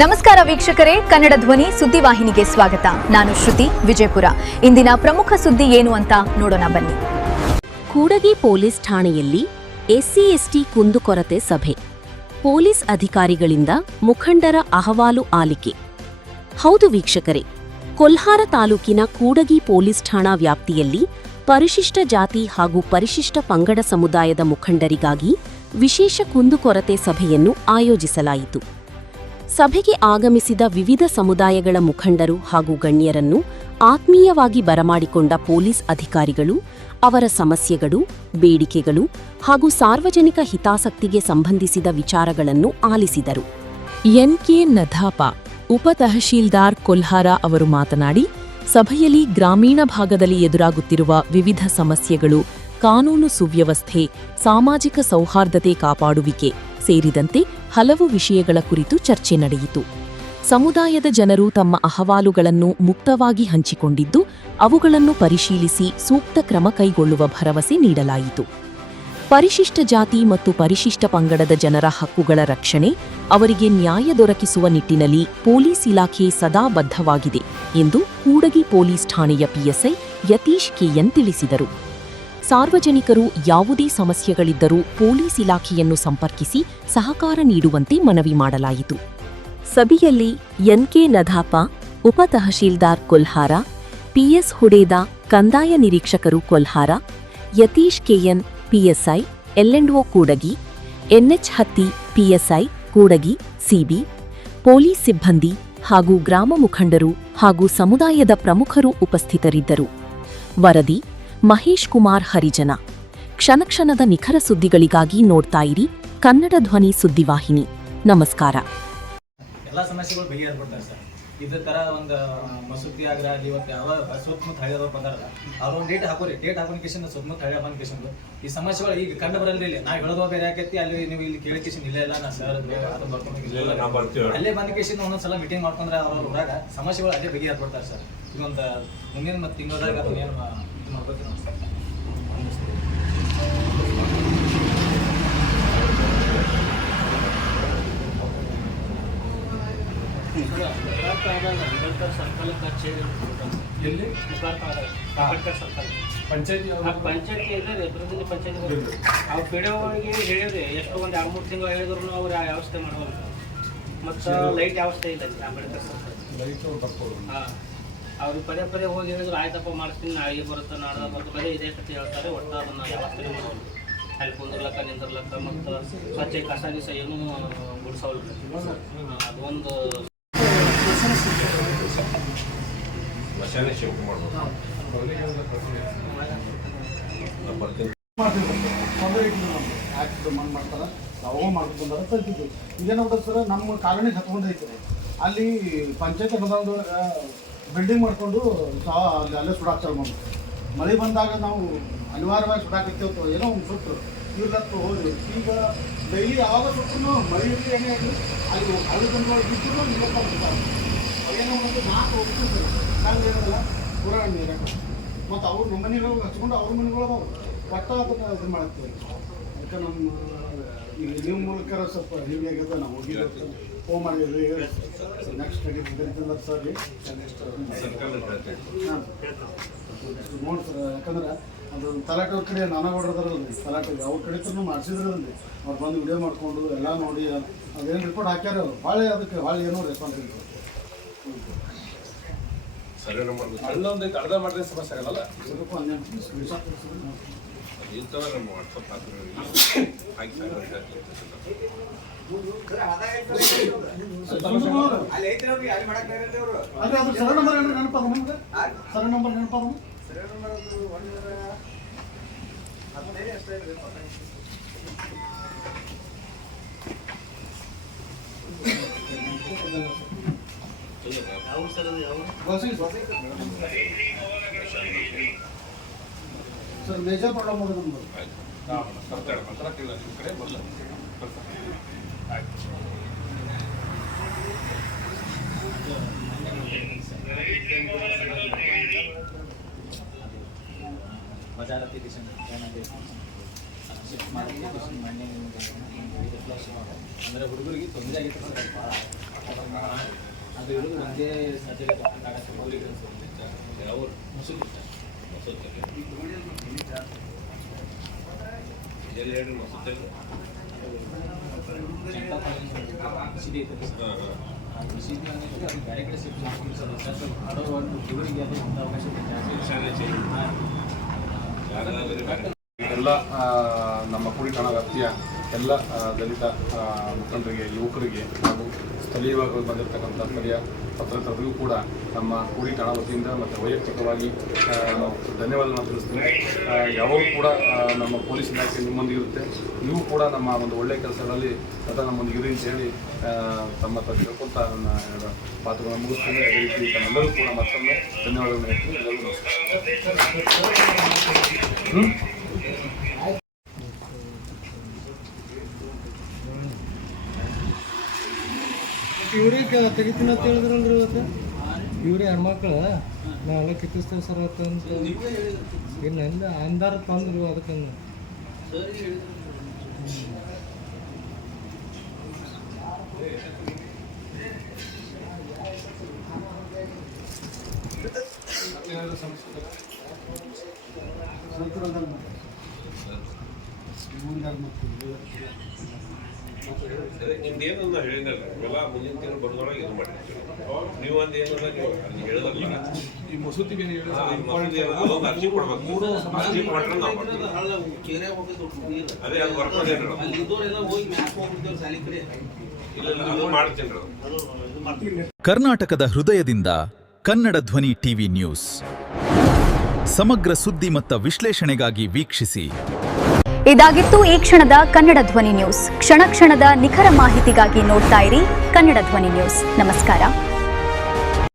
ನಮಸ್ಕಾರ ವೀಕ್ಷಕರೇ, ಕನ್ನಡ ಧ್ವನಿ ಸುದ್ದಿವಾಹಿನಿಗೆ ಸ್ವಾಗತ. ನಾನು ಶ್ರುತಿ, ವಿಜಯಪುರ. ಇಂದಿನ ಪ್ರಮುಖ ಸುದ್ದಿ ಏನು ಅಂತ ನೋಡೋಣ ಬನ್ನಿ. ಕೂಡಗಿ ಪೊಲೀಸ್ ಠಾಣೆಯಲ್ಲಿ ಎಸ್ಸಿ/ಎಸ್ಟಿ ಕುಂದುಕೊರತೆ ಸಭೆ. ಪೊಲೀಸ್ ಅಧಿಕಾರಿಗಳಿಂದ ಮುಖಂಡರ ಅಹವಾಲು ಆಲಿಕೆ. ಹೌದು ವೀಕ್ಷಕರೇ, ಕೊಲ್ಹಾರ ತಾಲೂಕಿನ ಕೂಡಗಿ ಪೊಲೀಸ್ ಠಾಣಾ ವ್ಯಾಪ್ತಿಯಲ್ಲಿ ಪರಿಶಿಷ್ಟ ಜಾತಿ ಹಾಗೂ ಪರಿಶಿಷ್ಟ ಪಂಗಡ ಸಮುದಾಯದ ಮುಖಂಡರಿಗಾಗಿ ವಿಶೇಷ ಕುಂದುಕೊರತೆ ಸಭೆಯನ್ನು ಆಯೋಜಿಸಲಾಯಿತು. ಸಭೆಗೆ ಆಗಮಿಸಿದ ವಿವಿಧ ಸಮುದಾಯಗಳ ಮುಖಂಡರು ಹಾಗೂ ಗಣ್ಯರನ್ನು ಆತ್ಮೀಯವಾಗಿ ಬರಮಾಡಿಕೊಂಡ ಪೊಲೀಸ್ ಅಧಿಕಾರಿಗಳು ಅವರ ಸಮಸ್ಯೆಗಳು, ಬೇಡಿಕೆಗಳು ಹಾಗೂ ಸಾರ್ವಜನಿಕ ಹಿತಾಸಕ್ತಿಗೆ ಸಂಬಂಧಿಸಿದ ವಿಚಾರಗಳನ್ನು ಆಲಿಸಿದರು. ಎನ್.ಕೆ. ನಧಾಪ, ಉಪ ತಹಶೀಲ್ದಾರ್ ಕೊಲ್ಹಾರ ಅವರು ಮಾತನಾಡಿ, ಸಭೆಯಲ್ಲಿ ಗ್ರಾಮೀಣ ಭಾಗದಲ್ಲಿ ಎದುರಾಗುತ್ತಿರುವ ವಿವಿಧ ಸಮಸ್ಯೆಗಳು, ಕಾನೂನು ಸುವ್ಯವಸ್ಥೆ, ಸಾಮಾಜಿಕ ಸೌಹಾರ್ದತೆ ಕಾಪಾಡುವಿಕೆ ಸೇರಿದಂತೆ ಹಲವು ವಿಷಯಗಳ ಕುರಿತು ಚರ್ಚೆ ನಡೆಯಿತು. ಸಮುದಾಯದ ಜನರು ತಮ್ಮ ಅಹವಾಲುಗಳನ್ನು ಮುಕ್ತವಾಗಿ ಹಂಚಿಕೊಂಡಿದ್ದು, ಅವುಗಳನ್ನು ಪರಿಶೀಲಿಸಿ ಸೂಕ್ತ ಕ್ರಮ ಕೈಗೊಳ್ಳುವ ಭರವಸೆ ನೀಡಲಾಯಿತು. ಪರಿಶಿಷ್ಟ ಜಾತಿ ಮತ್ತು ಪರಿಶಿಷ್ಟ ಪಂಗಡದ ಜನರ ಹಕ್ಕುಗಳ ರಕ್ಷಣೆ, ಅವರಿಗೆ ನ್ಯಾಯ ದೊರಕಿಸುವ ನಿಟ್ಟಿನಲ್ಲಿ ಪೊಲೀಸ್ ಇಲಾಖೆ ಸದಾ ಬದ್ಧವಾಗಿದೆ ಎಂದು ಕೂಡಗಿ ಪೊಲೀಸ್ ಠಾಣೆಯ ಪಿಎಸ್ಐ ಯತೀಶ್ ಕೆಎನ್ ತಿಳಿಸಿದರು. ಸಾರ್ವಜನಿಕರು ಯಾವುದೇ ಸಮಸ್ಯೆಗಳಿದ್ದರೂ ಪೊಲೀಸ್ ಇಲಾಖೆಯನ್ನು ಸಂಪರ್ಕಿಸಿ ಸಹಕಾರ ನೀಡುವಂತೆ ಮನವಿ ಮಾಡಲಾಯಿತು. ಸಭೆಯಲ್ಲಿ ಎನ್.ಕೆ. ನಧಾಪ, ಉಪ ತಹಶೀಲ್ದಾರ್ ಕೊಲ್ಹಾರ, ಪಿಎಸ್ ಹುಡೇದ, ಕಂದಾಯ ನಿರೀಕ್ಷಕರು ಕೊಲ್ಹಾರ, ಯತೀಶ್ ಕೆಎನ್, ಪಿಎಸ್ಐ, ಎಲ್ಎಂಡ್ಒ Kudagi, NH Hatti, PSI Kudagi, CB, police ಸಿಬ್ಬಂದಿ ಹಾಗೂ ಗ್ರಾಮ ಮುಖಂಡರು ಹಾಗೂ ಸಮುದಾಯದ ಪ್ರಮುಖರು ಉಪಸ್ಥಿತರಿದ್ದರು. ವರದಿ ಮಹೇಶ್ ಕುಮಾರ್ ಹರಿಜನ. ಕ್ಷಣಕ್ಷಣದ ನಿಖರ ಸುದ್ದಿಗಳಿಗಾಗಿ ನೋಡ್ತಾ ಇರಿ ಕನ್ನಡ ಧ್ವನಿ ಸುದ್ದಿವಾಹಿನಿ. ನಮಸ್ಕಾರ. ಎಲ್ಲ ಸಮಸ್ಯೆಗಳು ಬಗೆಹರಿಸ್ಬಿಡ್ತಾರೆ ಸರ್. ಇದ್ರ ತರ ಒಂದು ಮಸೂತಿ ಆಗ್ರ ಇವತ್ತು ಯಾವ ಸುತ್ತಮುತ್ತ ಹಳ್ಳಿಯವ್ರು ಬಂದಾರಲ್ಲ, ಅವ್ರು ಒಂದು ಡೇಟ್ ಹಾಕೋನ್ ಕಿಶನ್ ಸುತ್ತಮುತ್ತ ಹಳ್ಳಿ ಬಂದ್ ಕಿಶನ್ ಈ ಸಮಸ್ಯೆಗಳು ಈಗ ಕಂಡು ಬರಲ್ಲ. ಇಲ್ಲಿ ನಾವು ಹೇಳೋದು ಬೇರೆ ಆಕೈತಿ, ಅಲ್ಲಿ ನೀವು ಇಲ್ಲಿ ಕೇಳಿ ಕಿಶನ್ ಇಲ್ಲ ನಾ ಸರ್ ಅದನ್ನ ಬರ್ಕೊಂಡು ಅಲ್ಲೇ ಬಂದ್ ಕಿಶನ್ ಒಂದೊಂದ್ಸಲ ಮೀಟಿಂಗ್ ಮಾಡ್ಕೊಂಡ್ರೆ ಅವ್ರ ಊರಾಗ ಸಮಸ್ಯೆಗಳು ಅಲ್ಲೇ ಬಗೆಹರಿಸ್ಬಿಡ್ತಾರೆ ಸರ್. ಇದೊಂದು ಮುಂದಿನ ಮತ್ತು ತಿಂಗಳದಾಗ ಅದನ್ನ ಏನು ಮಾಡ್ಕೊತೀವಿ ನಾವು ಸರ್. ಅಂಬೇಡ್ಕರ್ ಸರ್ಕಲ್ ಎಲ್ಲಿ ಪಂಚಾಯತಿ ಪ್ರತಿನಿಧಿ ಪಂಚಾಯತಿ ಅವ್ರು ಪಿಡಿಒಗೆ ಹೇಳಿದ್ರಿ, ಎಷ್ಟು ಒಂದು 2-3 ತಿಂಗಳು ಹೇಳಿದ್ರು ಅವ್ರು ಯಾವ ವ್ಯವಸ್ಥೆ ಮಾಡೋಲ್ಲ. ಮತ್ತು ಲೈಟ್ ವ್ಯವಸ್ಥೆ ಇಲ್ಲ ಅಂಬೇಡ್ಕರ್ ಸರ್ಕಲ್. ಹಾಂ, ಅವ್ರಿಗೆ ಪದೇ ಹೋಗಿ ಹೇಳಿದ್ರು, ಆಯ್ತಪ್ಪ ಮಾಡಿಸ್ತೀನಿ, ನಾಳೆ ಬರುತ್ತೆ ನಾಳೆ ಬರುತ್ತೆ, ಬರೀ ಇದೇ ಕತೆ ಹೇಳ್ತಾರೆ. ಒಟ್ಟು ಅದನ್ನು ವ್ಯವಸ್ಥೆ ಮಾಡೋಲ್ಲ. ಅಲ್ಲಿ ಕುಂದಿರ್ಲಕ್ಕ ನಿಂದಿರ್ಲಕ್ಕ ಮತ್ತು ಸ್ವಚ್ಛ ಕಸ ಗಿಸ ಏನೂ ಗುಡಿಸೋಲ್ಲ. ಅದೊಂದು ಮಾಡ್ತಾರೆ, ನಾವು ಮಾಡ್ಕೊಂಡ್ರೆ ತರ್ತಿದ್ವಿ. ಈಗೇನಾಗ್ತದೆ ಸರ್, ನಮ್ಮ ಕಾಲೋನಿಗೆ ಹತ್ಕೊಂಡೈತೆ, ಅಲ್ಲಿ ಪಂಚಾಯತ್ ಬಂದು ಬಿಲ್ಡಿಂಗ್ ಮಾಡಿಕೊಂಡು ಅಲ್ಲೇ ಸುಡಾಕ್ತಾರೆ. ಮಳೆ ಬಂದಾಗ ನಾವು ಅನಿವಾರ್ಯವಾಗಿ ಸುಡಾಕತ್ತೇವೆ, ಏನೋ ಒಂದು ಸುಟ್ಟು ಇರ್ಲತ್ತು ಹೋದ್ವಿ. ಈಗ ಡೈಲಿ ಯಾವಾಗ ಸುಟ್ಟು ಮಳೆ ಏನೇ ಆಗಲಿ ಅಲ್ಲಿ ಹಳ್ಳಿ ಬಂದು ಬಿದ್ದು ಇಲ್ಲಪ್ಪ ಬಿಡ್ತಾರೆ. ಏನೋ ಒಂದು 4 ಹೋಗ್ತೀವಿ ಸರ್, ಹಂಗೆ ಏನಿಲ್ಲ ಪೂರ ನೀರಾಗ. ಮತ್ತು ಅವ್ರು ನಮ್ಮ ಮನೆಗಳು ಹಚ್ಕೊಂಡು ಅವ್ರ ಮನೆಗಳು ಅದಾವೆ, ಒಟ್ಟು ಅದನ್ನು ಇದು ಮಾಡ್ತೀವಿ. ಅದಕ್ಕೆ ನಮ್ಮ ನಿಮ್ಮ ಮೂಲಕ ಸ್ವಲ್ಪ ಹೆವಿ ಆಗಿದೆ. ನಾವು ಹೋಗಿದ್ದು ಫೋನ್ ಮಾಡಿದ್ವಿ, ನೆಕ್ಸ್ಟ್ ಕಡಿತಂದ್ರೆ ಸರ್ ರೀ ನೋಡಿ ಸರ್. ಯಾಕಂದ್ರೆ ಅದು ತಲಾಟೆ ಅವ್ರ ಕಡೆ ನಾನಾಗೌಡ್ರದಾರಲ್ರಿ, ತಲಾಟೆಗೆ ಅವ್ರ ಕಡಿತೂ ಮಾಡಿಸಿದ್ರಲ್ರಿ. ಅವ್ರು ಬಂದು ವಿಡಿಯೋ ಮಾಡಿಕೊಂಡು ಎಲ್ಲ ನೋಡಿ ಅದೇನು ರಿಪೋರ್ಟ್ ಹಾಕ್ಯಾರ, ಭಾಳ ಅದಕ್ಕೆ ಭಾಳ ಏನೋ ರೆಸ್ಪಾನ್ಸ್ ಇತ್ತು. ಅಲ್ಲೊಂದು ಅರ್ಧ ಮಾಡಿದ್ರೆ ಸಮಸ್ಯೆ ಆಗಲ್ಲ. ಅದು ಸರ ನಂಬರ್ ಏನ್ರಿ ನೆನಪದ ನಮ್ಗೆ? ಸರ ನಂಬರ್ ನೆನಪದ? ಸರ್ ಮೇಜರ್ ಪ್ರಾಬ್ಲಮ್ ಮಾಡೋದು ವಜಾರತಿ ಶಿಫ್ಟ್ ಮಾಡಿ ಮಣ್ಣೆ ಅಂದರೆ ಹುಡುಗರಿಗೆ ತೊಂದರೆ ಆಗಿತ್ತು ಭಾಳ ಅದು ಇರೋದು ಒಂದೇ ಸಾಧ್ಯ ಯಾವ ಮಸೂದಿ ಎಲ್ಲಿ ಮಸೂದಿ ಮಸೀದಿ ಐತೆ ಮಸೀದಿ ಅನ್ನೋದು ಅದು ಬೇರೆ ಕಡೆ ಶಿಫ್ಟ್ ಮಾಡ್ತೀವಿ ಮಾಡೋ ಒಂದು ಹುಡುಗರಿಗೆ ಅದು ಒಂದು ಅವಕಾಶ ಎಲ್ಲ ನಮ್ಮ ಕೂಡಿ ಠಾಣಾ ವ್ಯಾಪ್ತಿಯ ಎಲ್ಲ ದಲಿತ ಮುಖಂಡರಿಗೆ ಯುವಕರಿಗೆ ಹಾಗೂ ಸ್ಥಳೀಯವಾಗಿ ಬಂದಿರತಕ್ಕಂಥ ಸ್ಥಳೀಯ ಪತ್ರಕರ್ತರಿಗೂ ಕೂಡ ನಮ್ಮ ಕೂಡಿ ಠಾಣಾ ವತಿಯಿಂದ ಮತ್ತು ವೈಯಕ್ತಿಕವಾಗಿ ಧನ್ಯವಾದಗಳನ್ನು ತಿಳಿಸ್ತೀನಿ. ಯಾವಾಗೂ ಕೂಡ ನಮ್ಮ ಪೊಲೀಸ್ ಇಲಾಖೆ ನಿಮ್ಮೊಂದಿಗಿರುತ್ತೆ. ನೀವು ಕೂಡ ನಮ್ಮ ಒಂದು ಒಳ್ಳೆಯ ಕೆಲಸಗಳಲ್ಲಿ ಸದಾ ನಮ್ಮೊಂದಿಗಿರಿ ಅಂತ ಹೇಳಿ ತಮ್ಮ ಹತ್ರ ತಿಳ್ಕೊತಾ ನನ್ನ ಮಾತುಗಳನ್ನು ಮುಗಿಸ್ತೀನಿ. ಅದೇ ರೀತಿ ತಮ್ಮೆಲ್ಲರೂ ಕೂಡ ಮತ್ತೊಮ್ಮೆ ಧನ್ಯವಾದಗಳನ್ನು ಹೇಳ್ತೀನಿ. ಎಲ್ಲರಿಗೂ ನಮಸ್ಕಾರ. ಇವ್ರಿಗೆ ತೆಗಿತೀನಿ ಅಂತ ಹೇಳಿದ್ರಲ್ರಿ ಇವತ್ತು ಇವ್ರೇ ಹೆಣ್ಮಕ್ಳು ನಾವೆಲ್ಲ ಕಿತ್ತಿಸ್ತೇವೆ ಸರ್ ಅಂತ ಇಲ್ಲ ಅಂದಾರ ತಂದ್ರು ಅದಕ್ಕೆ ನಿಮ್ದೇನು ಹೇಳಿದ್ರಲ್ಲ ಇವೆಲ್ಲ ಮುಂದಿನ ತಿಂಗಳು ಬರೋದ್ರೊಳಗೆ ಇದು ಮಾಡಿರ್ತೀವಿ. ನೀವು ಒಂದು ಏನಲ್ಲ ನೀವು ಅಲ್ಲಿ ಹೇಳೋದಲ್ಲ ಈ ಮಸೂತಿಗೆ ಅರ್ಜಿ ಕೊಡ್ಬೇಕು. ಅರ್ಜಿ ಕೊಟ್ಟರೆ ನಾವು ಅದೇ ಅದು ಬರ್ತದೇನು ಇಲ್ಲ ಅದು ಮಾಡ್ತೀನಿ. ಕರ್ನಾಟಕದ ಹೃದಯದಿಂದ ಕನ್ನಡ ಧ್ವನಿ ಟಿವಿ ನ್ಯೂಸ್ ಸಮಗ್ರ ಸುದ್ದಿ ಮತ್ತು ವಿಶ್ಲೇಷಣೆಗಾಗಿ ವೀಕ್ಷಿಸಿ. ಇದಾಗಿತ್ತು ಈ ಕ್ಷಣದ ಕನ್ನಡ ಧ್ವನಿ ನ್ಯೂಸ್. ಕ್ಷಣ ಕ್ಷಣದ ನಿಖರ ಮಾಹಿತಿಗಾಗಿ ನೋಡ್ತಾ ಇರಿ ಕನ್ನಡ ಧ್ವನಿ ನ್ಯೂಸ್. ನಮಸ್ಕಾರ.